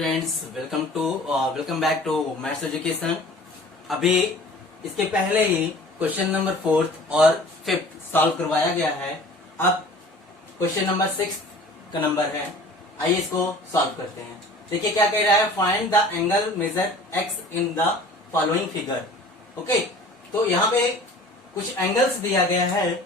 Students, welcome back to maths education. अभी इसके पहले ही क्वेश्चन नंबर 4 और 5 सॉल्व करवाया गया है। अब क्वेश्चन नंबर 6 का नंबर है, आइए इसको सॉल्व करते हैं। देखिए क्या कह रहा है, find the angle measure x in the following figure. Okay, तो यहाँ पे कुछ एंगल्स दिया गया है,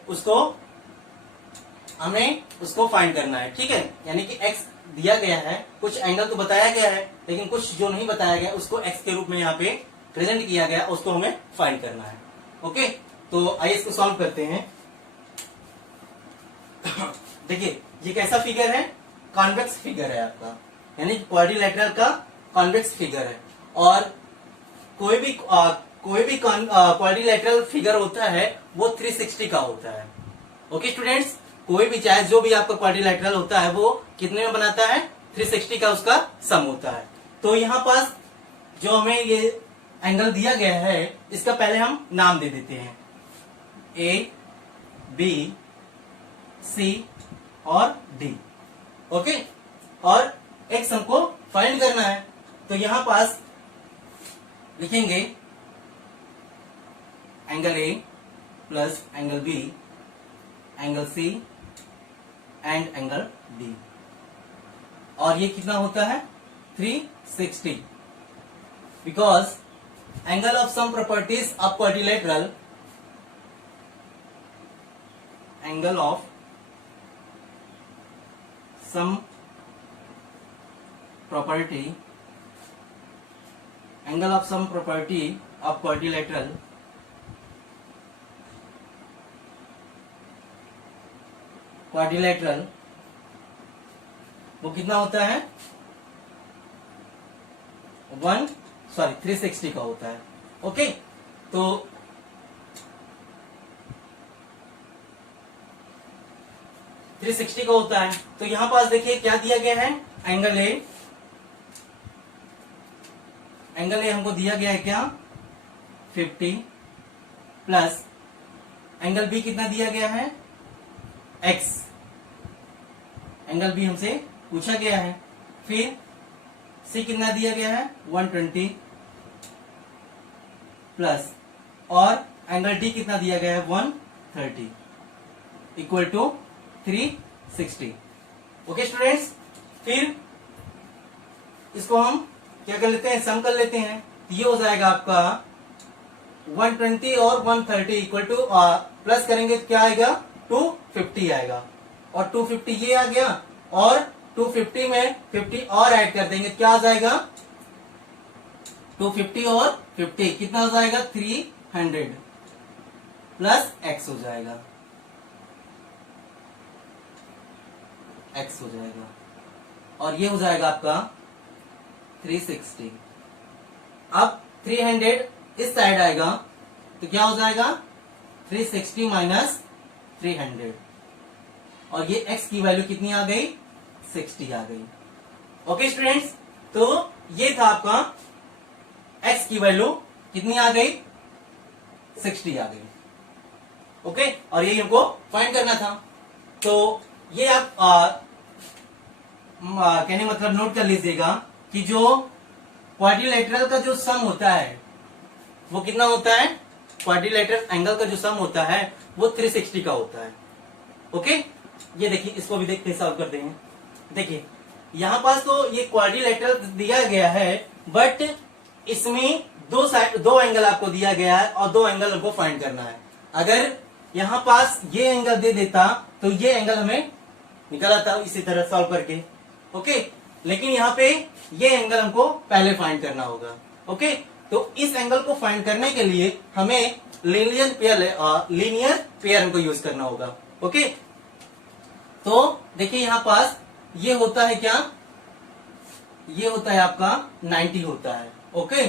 हमें उसको फाइंड करना है। ठीक है, यानी कि एक्स दिया गया है, कुछ एंगल तो बताया गया है, लेकिन कुछ जो नहीं बताया गया उसको एक्स के रूप में यहाँ पे प्रेजेंट किया गया, उसको हमें फाइंड करना है। ओके, तो आइए इसको सॉल्व करते हैं। देखिए ये कैसा फिगर है, कॉन्वेक्स फिगर है आपका, यानी क्वाड्रिलेटरल का कॉन्वेक्स फिगर है। और कोई भी क्वाड्रिलेटरल फिगर होता है वो 360 का होता है। ओके स्टूडेंट्स, कोई भी चाहे जो भी आपका क्वाड्रिलेटरल होता है वो कितने में बनाता है, 360 का उसका सम होता है। तो यहाँ पास जो हमें ये एंगल दिया गया है, इसका पहले हम नाम दे देते हैं, ए, बी, सी और डी। ओके, और एक्स हमको फाइंड करना है, तो यहां पास लिखेंगे angle A plus angle B, angle C and angle D. और ये कितना होता है, 360, because angle of sum properties of quadrilateral, angle of sum property, angle of sum property of quadrilateral वो कितना होता है, 360 का होता है। ओके, तो थ्री 360 का होता है। तो यहां पास देखिए क्या दिया गया है, एंगल ए हमको दिया गया है क्या, 50 प्लस एंगल बी कितना दिया गया है, एक्स, एंगल बी हमसे पूछा गया है। फिर सी कितना दिया गया है, 120 प्लस, और एंगल डी कितना दिया गया है, 130 इक्वल टू 360। ओके स्टूडेंट्स, फिर इसको हम क्या कर लेते हैं, सम कर लेते हैं। ये हो जाएगा आपका 120 और 130 इक्वल टू, प्लस करेंगे तो क्या आएगा, 250 आएगा, और 250 ये आ गया, और 250 में 50 और ऐड कर देंगे, क्या आ जाएगा, 250 और 50 कितना हो जाएगा, 300 प्लस एक्स हो जाएगा, एक्स हो जाएगा, और ये हो जाएगा आपका 360। अब 300 इस साइड आएगा तो क्या हो जाएगा, 360 माइनस 300, और ये x की वैल्यू कितनी आ गई, 60 आ गई। ओके स्टूडेंट्स, तो ये था आपका x की वैल्यू कितनी आ गई, 60 आ गई। ओके, और यही हमको फाइंड करना था। तो ये आप कहने मतलब नोट कर लीजिएगा कि जो क्वाड्रिलेटरल का जो सम होता है वो कितना होता है, क्वाड्रिलेटरल एंगल का जो सम होता है वो 360 का होता है। ओके, ये देखिए इसको भी देखते सॉल्व करते हैं। देखिए यहां पास तो ये क्वाड्रिलेटरल दिया गया है, बट इसमें दो एंगल आपको दिया गया है और दो एंगल हमको फाइंड करना है। अगर यहां पास ये एंगल दे देता तो ये एंगल हमें निकल आता इसी तरह सॉल्व करके। ओके, लेकिन यहाँ पे ये एंगल हमको पहले फाइंड करना होगा। ओके, तो इस एंगल को फाइंड करने के लिए हमें लीनियर पेयर हमको यूज करना होगा। ओके, तो देखिए यहां पास ये होता है क्या, ये होता है आपका 90 होता है। ओके,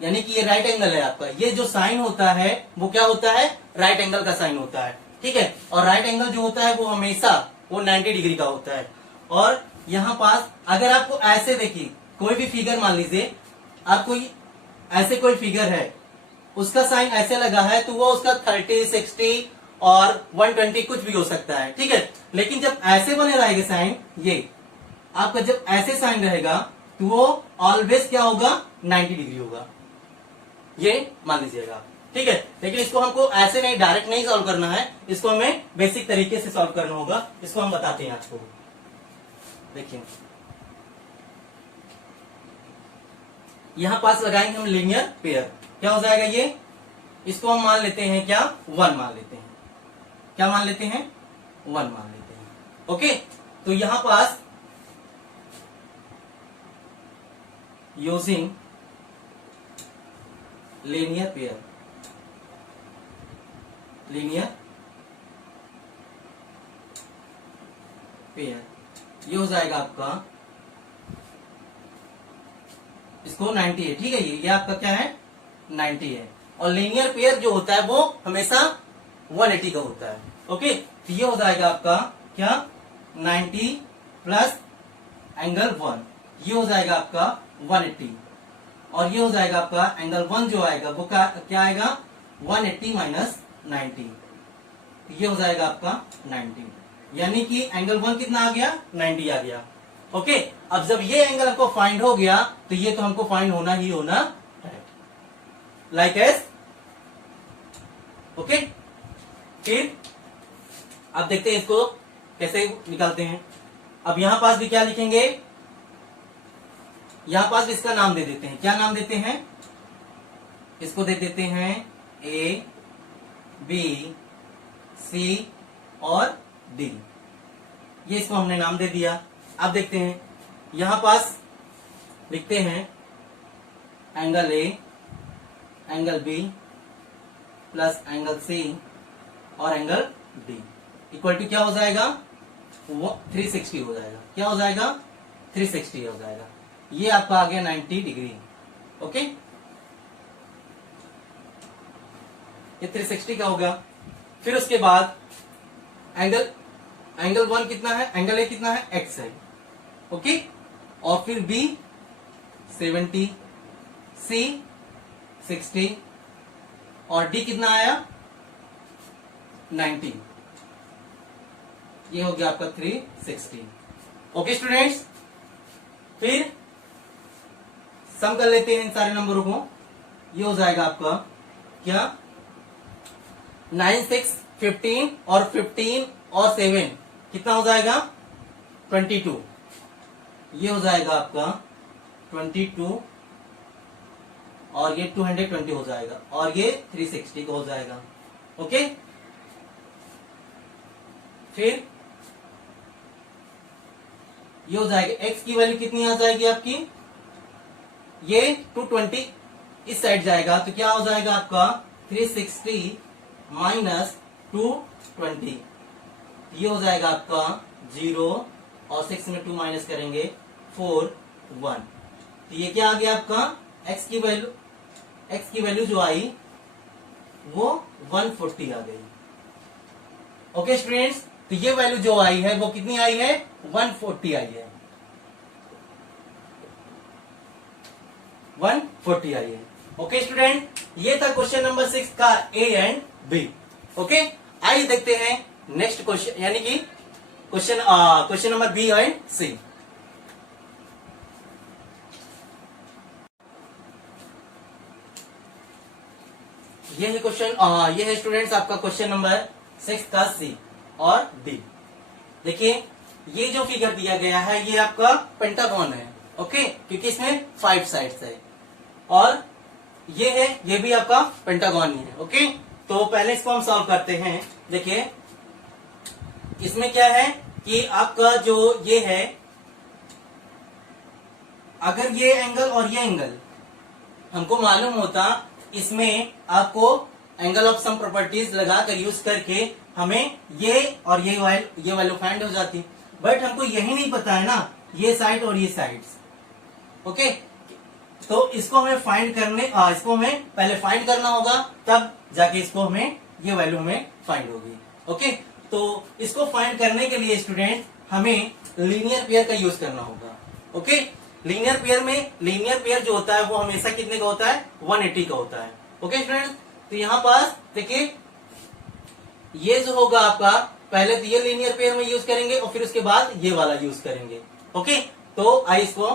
यानी कि ये राइट एंगल है आपका, ये जो साइन होता है वो क्या होता है, राइट एंगल का साइन होता है। ठीक है, और राइट एंगल जो होता है वो हमेशा वो 90 डिग्री का होता है। और यहां पास अगर आपको ऐसे देखिए कोई भी फिगर मान लीजिए, आपको ऐसे कोई फिगर है, उसका साइन ऐसे लगा है तो वो उसका 30, 60 और 120 कुछ भी हो सकता है। ठीक है, लेकिन जब ऐसे बने रहेगा साइन, ये आपका जब ऐसे साइन रहेगा तो वो ऑलवेज क्या होगा, 90 डिग्री होगा, ये मान लीजिएगा। ठीक है, लेकिन इसको हमको ऐसे नहीं, डायरेक्ट नहीं सॉल्व करना है, इसको हमें बेसिक तरीके से सॉल्व करना होगा। इसको हम बताते हैं आपको। देखिए यहां पास लगाएंगे हम लीनियर पेयर, क्या हो जाएगा ये, इसको हम मान लेते हैं क्या, 1 मान लेते हैं। क्या मान लेते हैं, 1 मान लेते हैं। ओके, तो यहां पास using linear pair, linear pair, ये हो जाएगा आपका, इसको 90 है। ठीक है, ये आपका क्या है, 90 है। और लीनियर पेयर जो होता है वो हमेशा 180 का होता है। ओके, तो ये हो जाएगा आपका क्या, 90 प्लस एंगल 1, ये हो जाएगा आपका 180, और ये हो जाएगा आपका एंगल 1 जो आएगा वो क्या आएगा, 180 माइनस 90, ये हो जाएगा आपका 90, यानी कि एंगल 1 कितना आ गया, 90 आ गया। ओके, अब जब ये एंगल हमको फाइंड हो गया तो ये तो हमको फाइंड होना ही होना है, लाइक एस। ओके, फिर अब देखते हैं इसको कैसे निकालते हैं। अब यहां पास भी क्या लिखेंगे, यहां पास भी इसका नाम दे देते हैं। क्या नाम देते हैं, इसको दे देते हैं ए, बी, सी और डी, ये इसको हमने नाम दे दिया। अब देखते हैं, यहां पास लिखते हैं angle A, angle B plus angle C और एंगल डी इक्वल टू क्या हो जाएगा, 360 हो जाएगा। क्या हो जाएगा, 360 हो जाएगा। ये आपका आ गया 90 डिग्री। ओके, ये 360 का होगा। फिर उसके बाद एंगल 1 कितना है, एंगल ए कितना है, एक्स है। ओके, और फिर बी 70, सी 60 और डी कितना आया, 90, ये हो गया आपका 360। ओके स्टूडेंट्स, फिर सम कर लेते हैं इन सारे नंबरों को। ये हो जाएगा आपका क्या, 9, 6, 15 और 15 और 7 कितना हो जाएगा, 22, ये हो जाएगा आपका 22 और ये 220 हो जाएगा और ये 360 का हो जाएगा। ओके, फिर ये हो जाएगा, x की वैल्यू कितनी आ जाएगी आपकी, ये 220 इस साइड जाएगा तो क्या हो जाएगा आपका 360 माइनस 220, ये हो जाएगा आपका 0 और 6 में 2 माइनस करेंगे 4, 1, तो ये क्या आ गया आपका x की वैल्यू जो आई वो 140 आ गई। ओके स्टूडेंट्स, तो ये वैल्यू जो आई है वो कितनी आई है, 140 आई है, 140 आई है। ओके स्टूडेंट, ये था क्वेश्चन नंबर 6 का ए एंड बी। ओके, आइए देखते हैं नेक्स्ट क्वेश्चन, यानी कि क्वेश्चन नंबर बी एंड सी। ये है क्वेश्चन, ये है स्टूडेंट्स आपका क्वेश्चन नंबर 6 का सी और डी। देखिए ये जो फिगर दिया गया है ये आपका पेंटागन है। ओके, क्योंकि इसमें 5 साइड्स है और ये है, ये भी आपका पेंटागन ही है। ओके, तो पहले इसको हम सॉल्व करते हैं। देखिए इसमें क्या है कि आपका जो ये है, अगर ये एंगल और ये एंगल हमको मालूम होता, इसमें आपको एंगल ऑफ सम प्रॉपर्टीज लगाकर यूज करके हमें ये और ये वैल्यू फाइंड हो जाती, बट हमको यही नहीं पता है ना, ये साइड और ये साइड्स। ओके, तो इसको हमें फाइंड करने, इसको हमें पहले फाइंड करना होगा, तब जाके इसको हमें ये वैल्यू हमें फाइंड होगी। ओके, तो इसको फाइंड करने के लिए स्टूडेंट हमें लीनियर पेयर का यूज करना होगा। ओके, लीनियर पेयर जो होता है वो हमेशा कितने का होता है, 180 का होता है। ओके स्टूडेंट, तो यहां पास देखिए ये जो होगा आपका, पहले तो ये लीनियर पेयर में यूज करेंगे और फिर उसके बाद ये वाला यूज करेंगे। ओके, तो आई इसको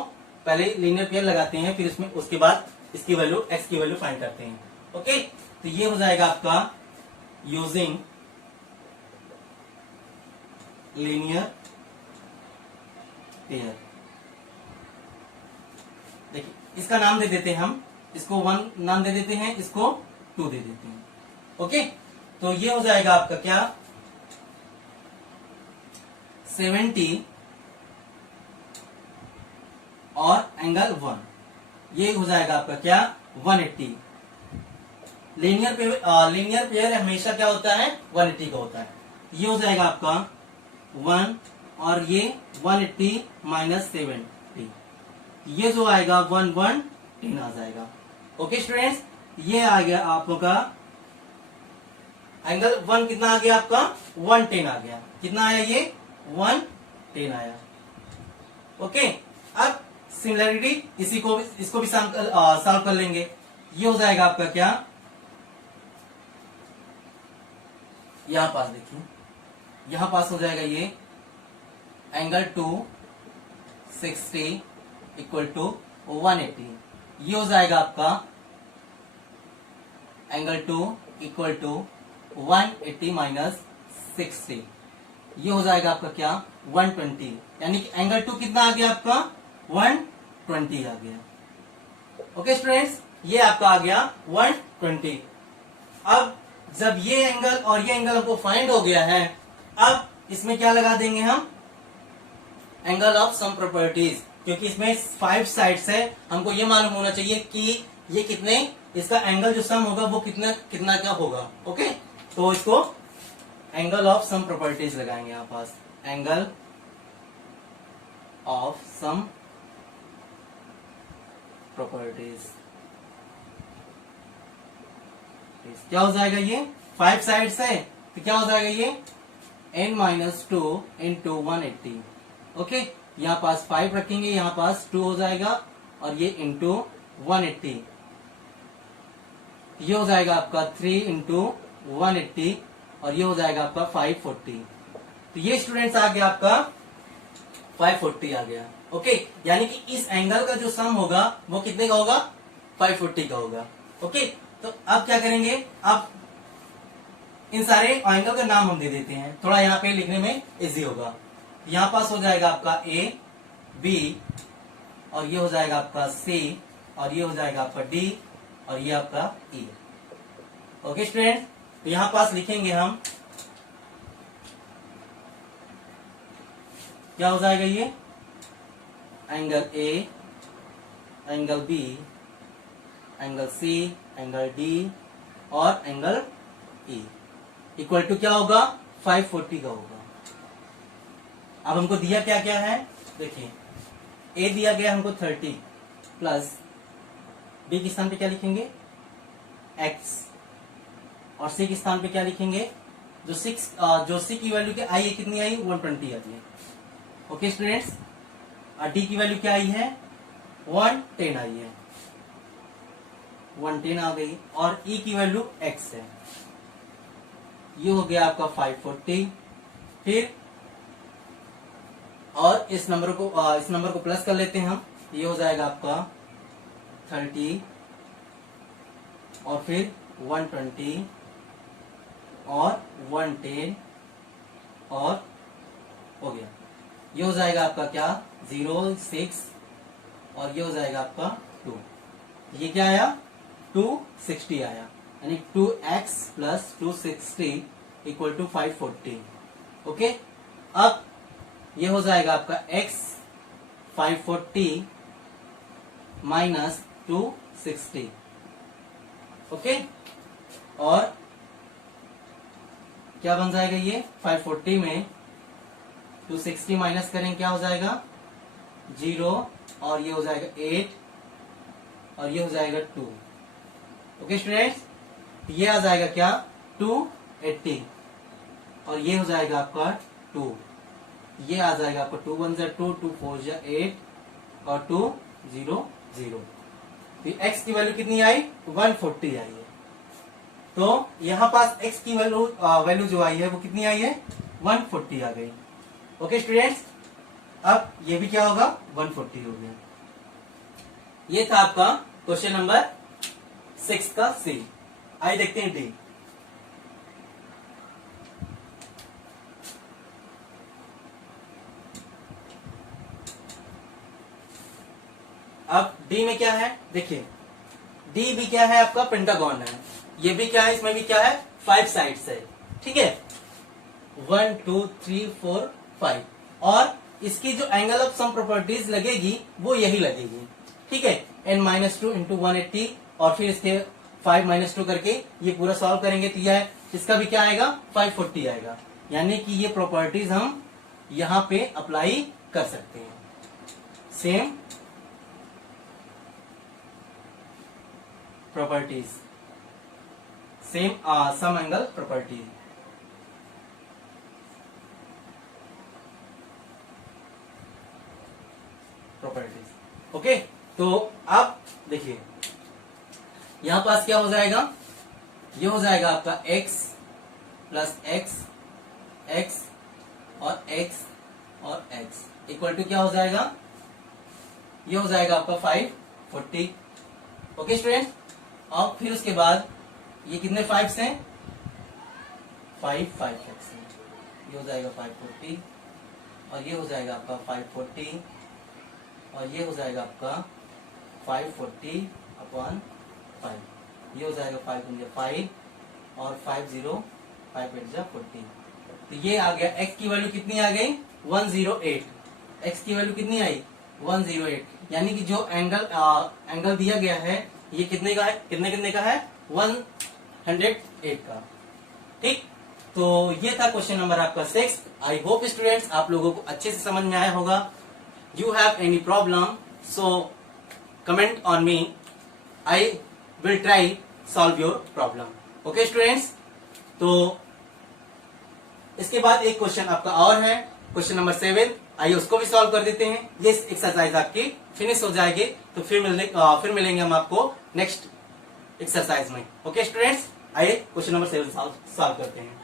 पहले लीनियर पेयर लगाते हैं, फिर उसमें उसके बाद इसकी वैल्यू x की वैल्यू फाइंड करते हैं। ओके, तो ये हो जाएगा आपका यूजिंग लीनियर पेयर। देखिए इसका नाम दे देते हैं हम, इसको 1 नाम दे देते हैं, इसको 2 दे देते हैं। ओके, तो ये हो जाएगा आपका क्या 70 और एंगल 1, ये हो जाएगा आपका क्या 180। लीनियर पेयर हमेशा क्या होता है 180 का होता है। ये हो जाएगा आपका 1 और ये 180 माइनस 70, ये जो आएगा 110 आ जाएगा। ओके स्टूडेंट्स, ये आ गया आपका एंगल 1 कितना आ गया आपका 110 आ गया। कितना आया ये 110 आया। ओके, अब सिमिलरिटी इसको भी सॉल्व कर लेंगे। ये हो जाएगा आपका क्या, यहां पास देखिए, यहां पास हो जाएगा ये एंगल 260 इक्वल टू 180। ये हो जाएगा आपका एंगल 2 इक्वल टू 180 माइनस 60, ये हो जाएगा आपका क्या 120। यानी कि एंगल 2 कितना आ गया आपका 120 आ गया। ओके स्टूडेंट्स, ये आपका आ गया 120। अब जब ये एंगल और ये एंगल हमको फाइंड हो गया है, अब इसमें क्या लगा देंगे हम, एंगल ऑफ सम प्रॉपर्टीज, क्योंकि इसमें 5 साइड्स है, हमको ये मालूम होना चाहिए कि ये कितने, इसका एंगल जो सम होगा वो कितना कितना क्या होगा। ओके, तो इसको एंगल ऑफ सम प्रॉपर्टीज लगाएंगे यहां पास, एंगल ऑफ सम प्रॉपर्टीज। क्या हो जाएगा, ये 5 साइड्स है तो क्या हो जाएगा ये n-2 इंटू 180। ओके, यहाँ पास 5 रखेंगे, यहाँ पास 2 हो जाएगा और ये इंटू 180, ये हो जाएगा आपका 3 इंटू 180 और ये हो जाएगा आपका 540। तो ये स्टूडेंट्स आ गया आपका 540 आ गया। ओके, यानी कि इस एंगल का जो सम होगा वो कितने का होगा 540 का होगा। ओके, तो अब क्या करेंगे, अब इन सारे एंगल का नाम हम दे देते हैं, थोड़ा यहाँ पे लिखने में इजी होगा। यहाँ पास हो जाएगा आपका A, B और ये हो जाएगा आपका C और ये हो जाएगा आपका D और ये आपका E। ओके स्टूडेंट, तो यहाँ पास लिखेंगे हम, क्या हो जाएगा ये angle A, angle B, angle C, angle D और एंगल E इक्वल टू क्या होगा 540 का होगा। अब हमको दिया क्या क्या है, देखिए A दिया गया हमको 30 प्लस B के स्थान पे क्या लिखेंगे X और C के स्थान पे क्या लिखेंगे, जो C की वैल्यू क्या आई है, कितनी आई 120 आई है। ओके स्टूडेंट्स, D की वैल्यू क्या आई है 110 आई है, 110 आ गई और E की वैल्यू X है, ये हो गया आपका 540। फिर और इस नंबर को प्लस कर लेते हैं हम, ये हो जाएगा आपका 30 और फिर 120 और 110 और हो गया, ये हो जाएगा आपका क्या 0, 6 और ये हो जाएगा आपका 2, ये क्या आया 260 आया, यानी 2x plus 260 equal to 540। Okay, अब ये हो जाएगा आपका x 540 माइनस 260। ओके, और क्या बन जाएगा ये 540 में 260 माइनस करें क्या हो जाएगा 0 और ये हो जाएगा 8 और ये हो जाएगा 2। ओके स्टूडेंट्स, ये आ जाएगा क्या 280 और ये हो जाएगा आपका 2, ये आ जाएगा आपका 2 1 2 2 4 8 और 2 0 0। तो x की वैल्यू कितनी आई 140 आई है, तो यहाँ पास x की वैल्यू जो आई है वो कितनी आई है 140 आ गई। ओके स्टूडेंट्स, अब ये भी क्या होगा 140 हो गया। ये था आपका क्वेश्चन नंबर 6 का सी। आइए देखते हैं डी। अब डी में क्या है, देखिए डी भी क्या है आपका पेंटागन है, ये भी क्या है, इसमें भी क्या है 5 साइड्स है, ठीक है 1 2 3 4 5, और इसकी जो एंगल ऑफ सम प्रॉपर्टीज लगेगी वो यही लगेगी, ठीक है n-2 इंटू 180, और फिर इसके 5 - 2 करके ये पूरा सॉल्व करेंगे तो यह इसका भी क्या आएगा 540 आएगा। यानी कि ये प्रॉपर्टीज हम यहाँ पे अप्लाई कर सकते हैं। Same properties, same sum angle properties. Okay, तो अब देखिए यहां पास क्या हो जाएगा, ये हो जाएगा आपका x प्लस x, x और x और x इक्वल टू क्या हो जाएगा, ये हो जाएगा आपका 540। ओके स्टूडेंट, और फिर उसके बाद ये कितने 5 हैं, 5 5x है, ये हो जाएगा 540, और ये हो जाएगा आपका 540, और ये हो जाएगा आपका 540 अपॉन 5, ये हो जाएगा 5 और 50 5 8 40। तो ये आ गया, x की वैल्यू कितनी आ गई 108, x की वैल्यू कितनी आई 108, यानी कि जो एंगल दिया गया है ये कितने का है, कितने का है 108 का। ठीक, तो ये था क्वेश्चन नंबर आपका 6। आई होप स्टूडेंट्स आप लोगों को अच्छे से समझ में आया होगा। You have any problem, so comment on me. I will try solve your problem. Okay students, तो इसके बाद एक क्वेश्चन आपका और है, क्वेश्चन नंबर 7। आइए उसको भी सॉल्व कर देते हैं। ये एक्सरसाइज आपकी फिनिश हो जाएगी, तो फिर मिलेंगे हम आपको नेक्स्ट एक्सरसाइज में। ओके स्टूडेंट्स, आइए क्वेश्चन नंबर 7 सॉल्व करते हैं।